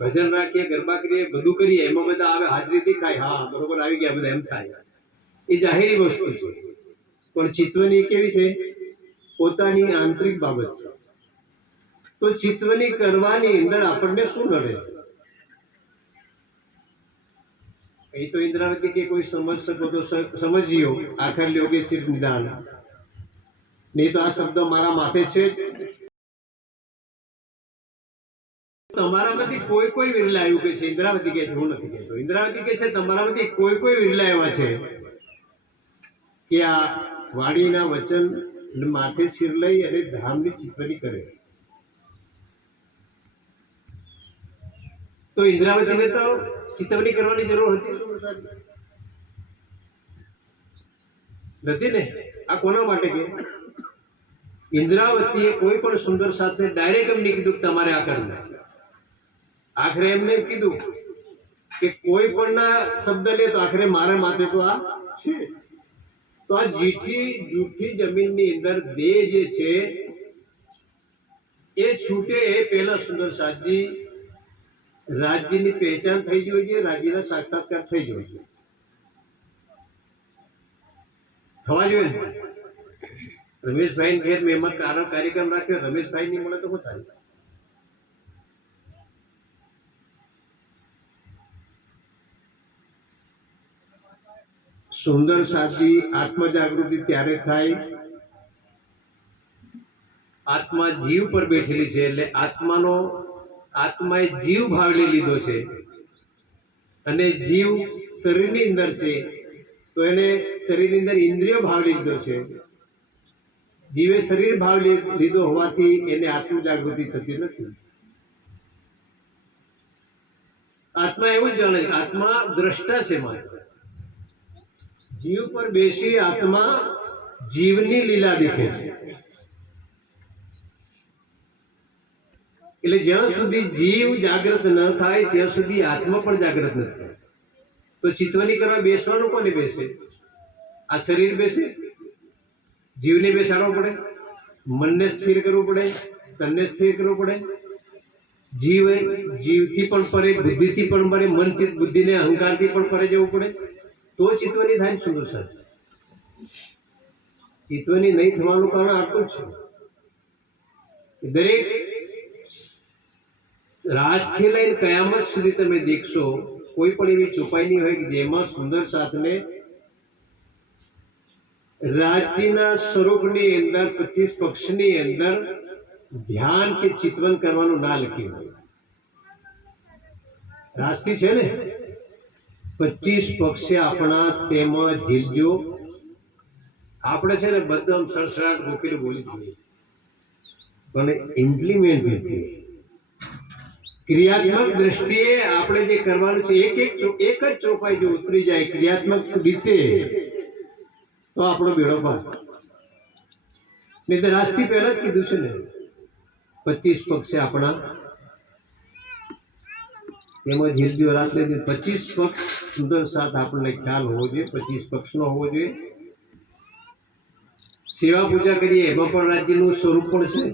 ભજન રાખીએ, ગરબા કરીએ, બધું કરીએ, એમાં બધા આવે હાજરીથી ખાય, હા બરોબર આવી ગયા બધા, એમ થાય. એ જાહેરી વસ્તુ છે. પણ ચિત્તવની કેવી છે? પોતાની આંતરિક બાબત છે. તો ચિત્તવની કરવાની અંદર આપણને શું નડે છે? એ તો ઇન્દ્રાવતી કે કોઈ સમજ શકો તો સમજીયો, આખર યોગે સિર નિદાન. નહીં તો આ શબ્દ મારા માથે છે. તમારામાંથી કોઈ કોઈ વિરલા આવ્યું કે છે, ઇન્દ્રાવતી કે છે, હું નથી કહેતો, ઇન્દ્રાવતી કે છે તમારામાંથી કોઈ વિરલા એવા છે કે આ વાણીના વચન માથે સિર લઈ અને ધામની ચિત્તવની કરે. તો ઇન્દ્રાવતીને તો ચિત્તવની કરવાની જરૂર હતી નથી ને? આ કોના માટે કે ઇન્દ્રાવતીએ કોઈ પણ સુંદર સાથે ડાયરેક્ટ એમને કીધું કે તમારે આ કરવું. આખરે એમને કીધું કે કોઈ પણ ના શબ્દ લે તો આખરે મારા માથે તો આ છે. તો આ જૂઠી જમીનની અંદર દેહ જે છે એ છૂટે એ પહેલા સુંદર સાધજી રાજ્યની પહેચાન થઈ જોઈએ, રાજ્યના સાક્ષાત્કાર થઈ જોઈએ, થવા જોઈએ. રમેશભાઈ ઘેર મહેમાન કાર્યક્રમ રાખ્યો, રમેશભાઈ ની મળે તો શું થાય? સુંદર સાથી આત્મ જાગૃતિ ત્યારે થાય, આત્મા જીવ પર બેઠેલી છે એટલે આત્માએ જીવ ભાવ લઈ લીધો છે અને જીવ શરીરની અંદર છે તો એને શરીરની અંદર ઇન્દ્રિય ભાવ લીધો છે. જીવે શરીર ભાવ લીધો હોવાથી એને આત્મ જાગૃતિ થતી નથી. આત્મા એવું જ જાણે છે, આત્મા દ્રષ્ટા છે માત્ર. જીવ પર બેસી આત્મા જીવની લીલા દેખે છે. એટલે જ્યાં સુધી જીવ જાગૃત ન થાય ત્યાં સુધી આત્મા પણ જાગૃત નથી થાય. તો ચિત્તવની કરવા બેસવાનું કોને બેસે? આ શરીર બેસે? જીવને બેસાડવો પડે, મનને સ્થિર કરવું પડે, તનને સ્થિર કરવું પડે. જીવથી પણ પરે, બુદ્ધિથી પણ પરે, મન ચિત્ત બુદ્ધિને અહંકારથી પણ પરે જવું પડે તો ચિત્તવની થાય. સુંદર સાહેબ, ચિત્તવની નહીં થવાનું કારણ આટલું જ છે. દરેક રાજથી લઈને કયામત સુધી તમે દેખશો કોઈ પણ એવી છુપાઈ નહીં હોય કે જેમાં સુંદર સાથને રાજ્યના સ્વરૂપની અંદર 25 પક્ષની અંદર ધ્યાન કે ચિત્તવન કરવાનું ના લખ્યું હોય. રાજથી છે ને 25 પક્ષે આપણા તેમાં ઝીલજો. આપણે છે ને બધા સડસડાટ ગોખીને બોલી જોઈએ પણ ઇમ્પ્લિમેન્ટ નથી. ક્રિયાત્મક દ્રષ્ટિએ આપણે જે કરવાનું છે એક જ ચોપાઈ જો ઉતરી જાય ક્રિયાત્મક રીતે તો આપણો બેડો પાસ. નહીં તો રાજથી પહેલા જ કીધું છે ને 25 પક્ષે આપણા તેમાં ઝીલજો. રાત્રે 25 પક્ષ સુંદર સાથ આપણને ખ્યાલ હોવો જોઈએ, 25 પક્ષનો હોવો જોઈએ. સેવા પૂજા કરીએ એમાં પણ રાજ્યનું સ્વરૂપ પણ છે.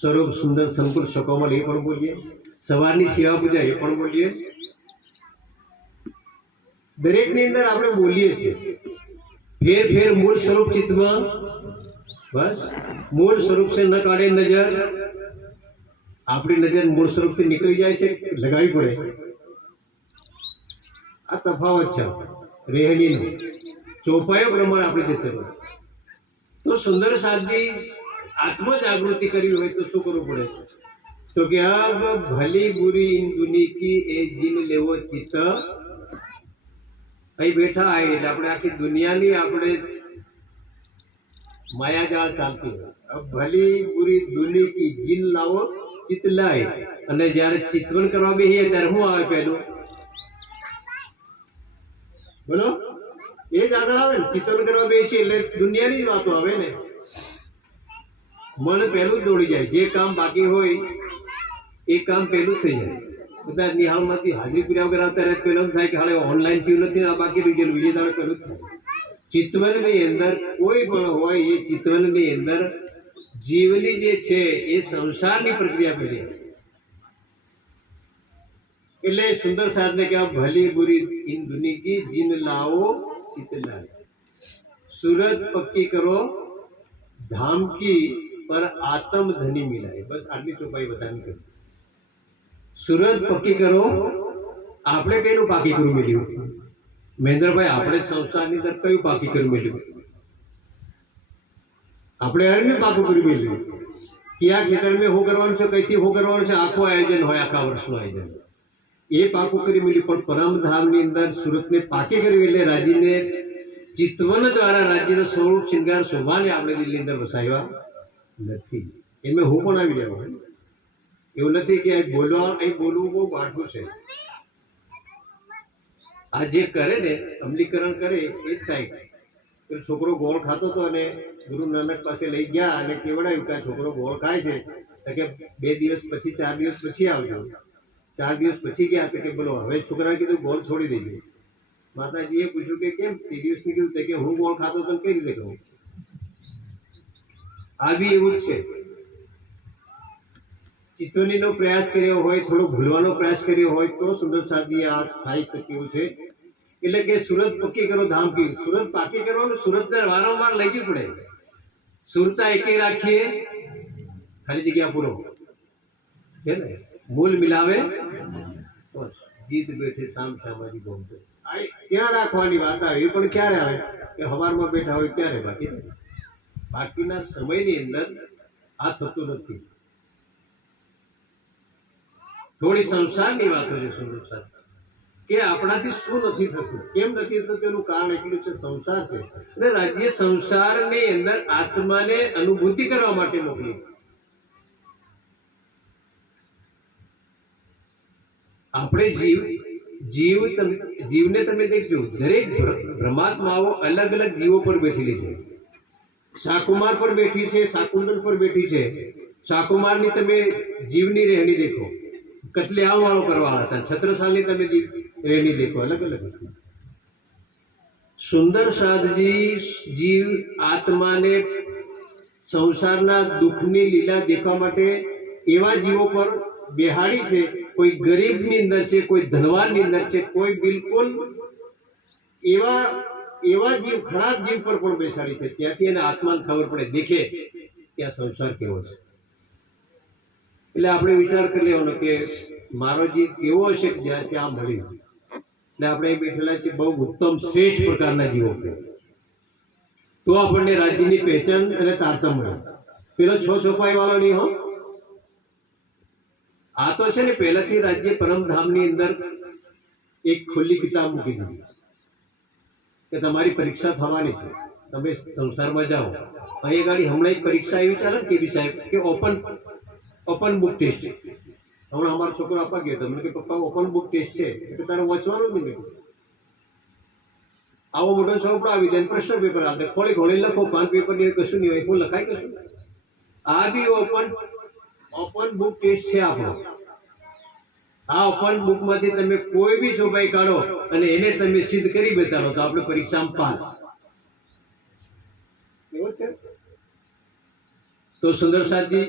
સ્વરૂપ સુંદર સંકુલ સકોમલ એ પણ બોલીએ. સવારની સેવા પૂજા એ પણ બોલીએ. દરેકની અંદર આપણે બોલીએ છીએ. ફેર મૂળ સ્વરૂપ ચિત્તમાં, બસ મૂળ સ્વરૂપ से ન કાઢે નજર. આપણી નજર મૂળ સ્વરૂપથી નીકળી જાય છે, લગાવી પડે. આ તફાવત છે રેહણીનો. ચોપાઈઓ પ્રમાણે આપણે જતે રહો. તો સુંદર સાધની આત્મ જાગૃતિ કરવી હોય તો શું કરવું પડે? તો કે અબ ભલી બુરી इन दुनी की ए जिन लेवो चित्त. અહીં બેઠા હોય એટલે આપણે આખી દુનિયાની આપણે માયાજાળ ચાલતી હોય. અબ ભલી બુરી દુની કી જીન લાવો ચિત્ત લાય. અને જ્યારે ચિત્તવન કરવા બેસીએ ત્યારે શું આવે પહેલું? બોલો, એ જ આગળ આવે ને. ચિત્તવન કરવા બેસીએ એટલે દુનિયાની જ વાતો આવે ને. મન પહેલું જ દોડી જાય. જે કામ બાકી હોય એ કામ પહેલું થઈ જાય. બધા નિહાળમાંથી હાજરી પૂર્યા વગર આવતા રહે પહેલું થાય કે હાલે ઓનલાઈન થયું નથી, આ બાકી રહી ગયેલું, બીજે દાડે પહેલું જ થાય. ચિત્તવનની અંદર કોઈ પણ હોય એ ચિત્તવનની અંદર જીવની જે છે એ સંસારની પ્રક્રિયા કરી. એટલે સુંદર સાધને કહેવાય ભલી બુરી इन दुनी की जिन लाओ चित लाए सूरत पक्की करो धाम की पर आत्म धनी मिलाए बस आटली ચોપાઈ બધાની કરી સુરત પક્કી કરો આપણે કઈનું પાકી કરું મેલ્યું મહેન્દ્રભાઈ આપણે સંસારની અંદર કયું પાકી કરું મેલ્યું આપણે હરને પાકું કરી મેલ્યું ક્યાં ખેતર મેં હું કરવાનું છે કઈથી હું કરવાનું છે આખું આયોજન હોય આખા વર્ષનું આયોજન એ પાકું કરી મેલ્યું પણ પરમધામની અંદર સુરતને પાકી કરી એટલે રાજીને ચિતવન દ્વારા રાજ્યનો સ્વરૂપ શૃંગાર શોભાને આપણે દિલ્હી અંદર વસાવ્યા નથી એમાં હું પણ આવી જાવ એવું નથી કે બોલવું બહુ બાઠું છે આ જે કરે ને અમલીકરણ કરે એ જ થાય છોકરો ગોળ ખાતો હતો અને ગુરુ નાનક પાસે લઈ ગયા અને કેવડાવ્યું કે આ છોકરો ગોળ ખાય છે તો કે 2 દિવસ પછી 4 દિવસ પછી આવજો 4 દિવસ પછી ગયા તો કે બોલો હવે છોકરાએ કીધું ગોળ છોડી દેજો માતાજીએ પૂછ્યું કે કેમ 3 દિવસની કીધું કે હું ગોળ ખાતો તો કઈ રીતે કહું આ બી એવું જ છે ચિત્તવણીનો પ્રયાસ કર્યો હોય થોડો ભૂલવાનો પ્રયાસ કર્યો હોય તો સુંદર સાધ્ય આ થઈ શક્યું છે એટલે કે સુરત પક્કી કરો ધામ કી સુરત પાકી કરવાનું સુરતને વારંવાર લઈ જવું પડે સુરતા એકે રાખીએ ખાલી જગ્યા પૂરો છે ને મૂલ મિલાવે બસ જીત બેઠે સામ સામાજી ગમતો ક્યાં રાખવાની વાત આવે એ પણ ક્યારે આવે કે હવારમાં બેઠા હોય ત્યારે બાકીના સમયની અંદર આ થતું નથી થોડી સંસારની વાતો છે સુંદર સાહેબ કે આપણાથી શું નથી થતું કેમ નથી થતું એનું કારણ એટલું છે સંસાર છે અને રાજ્ય સંસારની અંદર આત્માને અનુભૂતિ કરવા માટે મોકલી આપણે જીવને તમે દેખજો દરેક બ્રહ્માત્માઓ અલગ અલગ જીવો પર બેઠેલી છે શાકુમાર પર બેઠી છે શાકુંડલ પર બેઠી છે શાકુમારની તમે જીવની રહેણી દેખો કતલેઆમ વાળો કરવાના હતા છત્રસાલની તમે રહેણી દેખો અલગ અલગ સુંદર સાધજી જીવ આત્માને સંસારના દુઃખની લીલા દેખવા માટે એવા જીવો પર બેહાડી છે કોઈ ગરીબની અંદર છે કોઈ ધનવાનની અંદર છે કોઈ બિલકુલ એવા જીવ ખરાબ જીવ પર પણ બેસાડી છે ત્યાંથી એને આત્માને ખબર પડે દેખે કે આ સંસાર કેવો છે એટલે આપણે વિચાર કરી લેવાનો કે મારો જીવ કેવો હશે જ્યાં ત્યાં મળ્યું એટલે આપણે બેઠેલા છીએ બહુ ઉત્તમ શ્રેષ્ઠ પ્રકારના જીવો તો આપણને રાજ્યની પહેચાન અને તારતમ્ય મળે પેલો છોપાઈ વાળો નહીં હો આ તો છે ને પહેલાથી રાજ્ય પરમધામની અંદર એક ખુલ્લી કિતાબ મૂકી દીધી કે તમારી પરીક્ષા થવાની છે તમે સંસારમાં જાઓ અહીંયા ગાડી હમણાં એક પરીક્ષા એવી ચાલે ને કેવી સાહેબ કે ઓપન બુક ટેસ્ટ હમણાં અમારો છોકરો આપવા ગયો તમને કે પપ્પા ઓપન બુક ટેસ્ટ છે એટલે તારે વાંચવાનું જ નહીં આવો મોટો ચોપડો આવી જાય પ્રશ્ન પેપર આવશે ખોલી ખોલી લખો 5 પેપરની કશું નહીં હોય હું લખાય કશું આ બી ઓપન બુક ટેસ્ટ છે આપણો આ ઓપન બુકમાંથી તમે કોઈ બી ચોપાઈ કાઢો અને એને તમે સિદ્ધ કરી બતાવો તો આપણે પરીક્ષામાં પાસ એવું છે તો સુંદર સાથી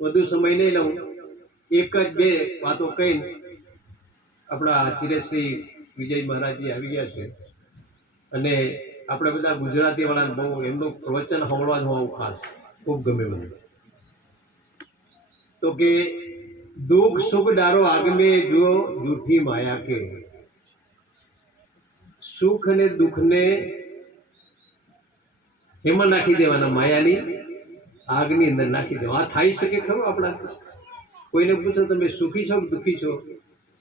વધુ સમય નહીં લઉં એક જ બે વાતો કહીને આપણા ચિરેશ્રી વિજય મહારાજજી આવી ગયા છે અને આપણે બધા ગુજરાતી વાળાને બહુ એમનું પ્રવચન સાંભળવા જ હોવું ખાસ ખૂબ ગમે મને તો કે दुख सुख डारो आग में जो जूठी माया के सुख ने दुख ने एमा नाखी देवाना मायानी આગની અંદર નાખી દેવા આ થઈ શકે ખરો આપણા કોઈને પૂછો તમે સુખી છો કે દુઃખી છો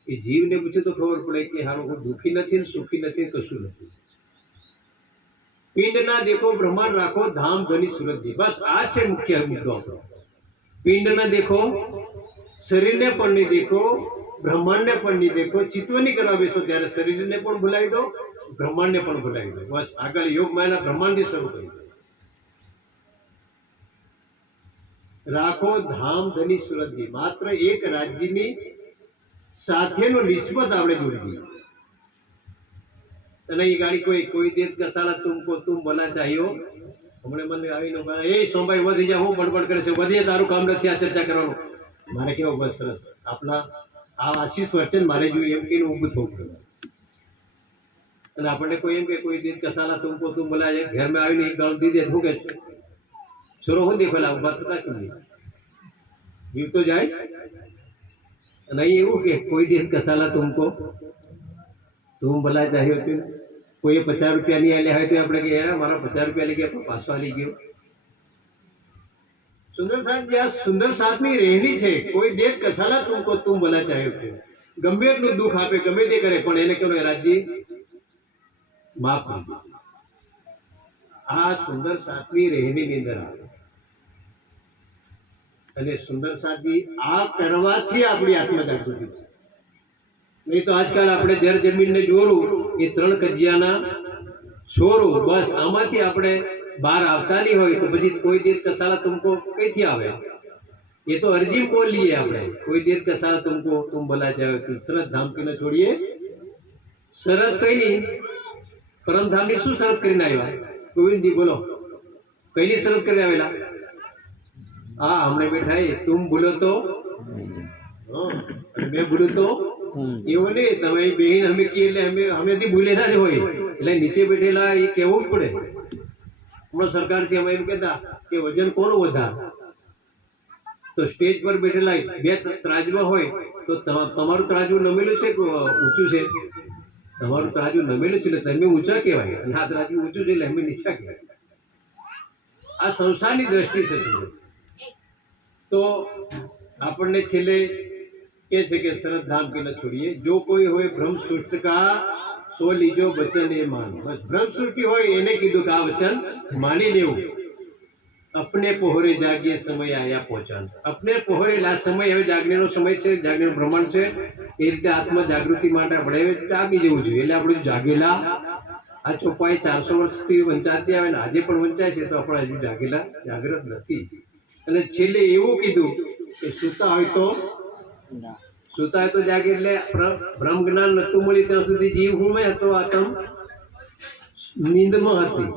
એ જીવને પૂછે તો ખબર પડે કે હારો હું દુઃખી નથી ને સુખી નથી કશું નથી પિંડ ના દેખો બ્રહ્માંડ રાખો ધામ ધની સુરતજી બસ આ છે મુખ્ય મુદ્દો આપણો પિંડ ના દેખો શરીરને પણ નહીં દેખો બ્રહ્માંડને પણ નહીં દેખો ચિત્વની કરવા બેસો ત્યારે શરીરને પણ ભૂલાવી દો બ્રહ્માંડને પણ ભૂલાવી દો બસ આગળ યોગ માયાના બ્રહ્માંડથી શરૂ કરી દો રાખો ધામ ધની સુરતજી માત્ર એક રાજ્યની સાથેનો નિસ્બત આપણે જોડી દઈએ અને એ ગાડી કોઈ દેર કસાડા તુમ બના ચાહ્યો હમણાં મને આવીને એ સોમભાઈ વધી જા હું બડબડ કરે છે વધીએ તારું કામ નથી આ ચર્ચા કરવાનું મારે કેવો બસ સરસ આપણા આ આશીષ વચન મારે જોઈએ એમ કહીને ઊભું થવું પડે. અને આપણને કોઈ એમ કે કોઈ દિન કસાલા તુમકો તું બોલાય ઘર में આવીને એક ગાળ દીધે શું કે છોરો હું દેખેલા ઉભા થતા કેમ નહીં? જીવ તો જાય. અને અહીં એવું કે કોઈ દિન કસાલા તુમકો તું બોલાય ચાહ્યો તું કોઈએ 50 રૂપિયા નહીં આલ્યા હોય તો આપણે કે યાર મારા 50 રૂપિયા લઈ ગયા પાછો આલી ગયો. સુંદર સાથ જે આ સુંદર સાથની રહેણી છે, કોઈ દેખ કસાલા તુમકો તું બોલા ચાહ્યો તું, ગમે એટલું દુઃખ આપે ગમે તે કરે પણ એને કહેવાય રાજજી માફ કરી દે. આ સુંદર સાથની રહેણીની અંદર આવે. અને સુંદર સાથી આ કરવાથી આપણી આત્મા જાગૃતિ છે. નહીં તો આજકાલ આપણે જર જમીનને જોરું એ 3 કજિયાના છોરો બસ આમાંથી આપણે બહાર આવતા નહીં હોય તો પછી કોઈ દેર કસાલા તુમકો કઈથી આવે? એ તો અરજી બોલીએ આપણે કોઈ દેર કસાલા તુમકો તુમ બોલા જાવે તું શરત ધામ કે ન છોડીએ. શરત કઈ નહીં, પરમધામની શું શરત કરીને આવ્યા ગોવિંદજી બોલો? કઈની શરત કરીને આવેલા? હા હમણાં બેઠા એ તુમ ભૂલો તો મેં ભૂલું તો એવું નહીં. તમે બેન અમે કહીએ એટલે અમેથી ભૂલેલા જ હોય એટલે નીચે બેઠેલા એ કહેવું જ પડે. હમણાં સરકારથી અમે એમ કહેતા કે વજન કોનું વધાર, તો સ્ટેજ પર બેઠેલા 2 ત્રાજવા હોય તો તમારું ત્રાજવું નમેલું છે કે ઊંચું છે? તમારું ત્રાજવું નમેલું છે એટલે તમે ઊંચા કહેવાય, અને આ ત્રાજવું ઊંચું છે એટલે અમે નીચા કહેવાય. આ સંસારની દ્રષ્ટિ છે. તો આપણને છેલ્લે કે છે કે શરત ધામ કે ન છોડીએ. જો કોઈ હોય ભ્રમ સૃષ્ટ કા સો લીજો વચન એ માન. બસ ભ્રમ સૃષ્ટિ હોય એને કીધું કે આ વચન માની લેવું. अपने पोहरे जागिए समय आया पहुंचान. अपने पोहरे ला સમય હવે જાગનેનો સમય છે, જાગનેનું ભ્રમણ છે. એ રીતે આત્મ જાગૃતિ માટે આપણે જાગી જવું જોઈએ. એટલે આપણે જાગેલા આ ચોપાઈ 400 વર્ષથી વંચાતી આવે ને આજે પણ વંચાય છે તો આપણે હજુ જાગેલા જાગૃત નથી. અને છેલ્લે એવું કીધું કે સૂતા હોય તો જાગે. એટલે બ્રહ્મ જ્ઞાન નતું મળ્યું ત્યાં સુધી જીવ હું મેં હતો, આત્મ નીંદમાં હતી.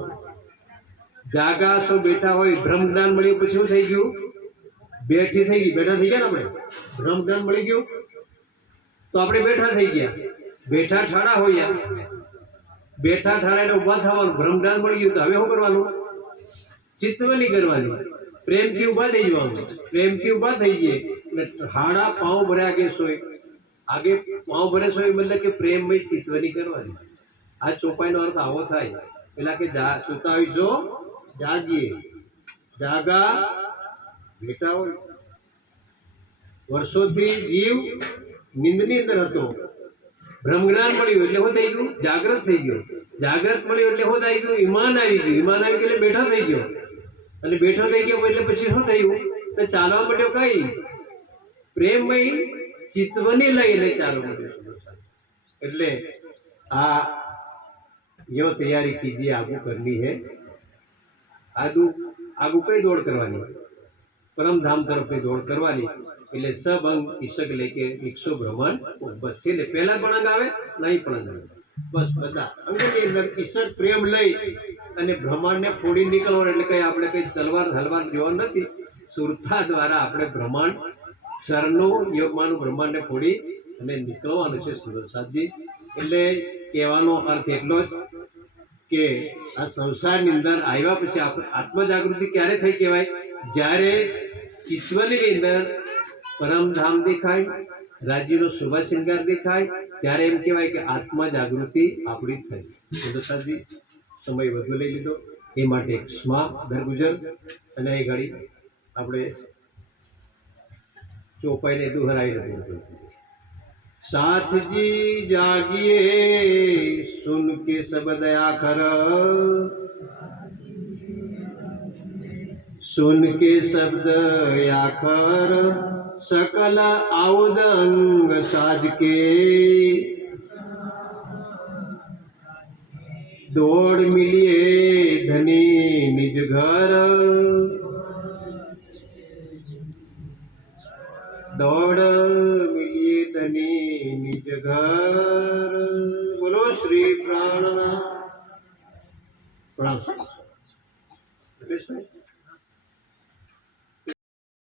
જાગા સૌ બેઠા હોય, બ્રહ્મ જ્ઞાન મળ્યું પછી શું થઈ ગયું? બેઠા થઈ ગયા ને આપણે. બ્રહ્મ જ્ઞાન મળી ગયું તો આપણે બેઠા થઈ ગયા. બેઠા ઠાડા હોઈએ, બેઠા ઠાડા એટલે ઊભા થવાનું. બ્રહ્મ જ્ઞાન મળી ગયું તો હવે શું કરવાનું? ચિત્તવની કરવાની. પ્રેમથી ઊભા થઈ જવાનું. પ્રેમથી ઊભા થઈ જઈએ એટલે હાડા પાઉં ભર્યા કે સોય આગે પાઉં ભરે સોય મતલબ કે પ્રેમમય ચિત્તવની કરવાની. આ ચોપાઈનો અર્થ આવો થાય. પેલા કે સુતા હોય જો જાગીએ, જાગા બેઠા હોય. વર્ષોથી જીવ નિંદની અંદર હતો. બ્રહ્મ જ્ઞાન મળ્યું એટલે શું થઈ ગયું? જાગૃત થઈ ગયો. જાગૃત મળ્યું એટલે શું થઈ ગયું? ઈમાન આવી ગયું. ઈમાન આવી ગયું એટલે બેઠા થઈ ગયો. અને બેઠો થઈ ગયો એટલે પછી શું થયું? તો ચાલવા માંડ્યો. કઈ પ્રેમમય ચિત્તવની લઈને ચાલવા માંડ્યો. એટલે આ यो तैयारी कीजिए आगू करनी है. आगू कई दौड़ करवानी? परम धाम तरफ दौड़ करवानी. એટલે સબ અંગ ઈશક લેકે 100 ભ્રમણ બસ છે. પહેલા પણ અંગ આવે નહીં પણ અંગ બસ બધા અંગની અંદર ઈશક પ્રેમ લઈ અને બ્રહ્માંડને ફોડી નીકળવાનું. એટલે કઈ આપણે કઈ તલવાર હલવાર જોવાનું નથી. સુરતા દ્વારા આપણે બ્રહ્માંડ ક્ષરનું યોગમાનું બ્રહ્માંડને ફોડી અને નીકળવાનું છે સુરસાદજી. એટલે કહેવાનો અર્થ એટલો જ કે આ સંસારની અંદર આવ્યા પછી આત્મજાગૃતિ ક્યારે થઈ કહેવાય? જ્યારે ઈશ્વરની અંદર પરમધામ દેખાય, રાજ્યનો શોભા શૃંગાર દેખાય, ત્યારે એમ કહેવાય કે આત્મા જાગૃતિ આપણી થઈ. સુરસાદજી સમય વધુ લઈ લીધો એ માટે એક સ્મા દરગુજર અને એ ઘડી આપણે ચોપાઈને દોહરાવી રહ્યું. साथ जी जागिए सुन के शब्द आखर, सुन के शब्द आखर सकल आउद अंग साज के दौड़ मिलिए धनी निज घर, दौड़ मिलिए धनी निज घर. बोलो श्री प्राणनाथ. प्रणाम.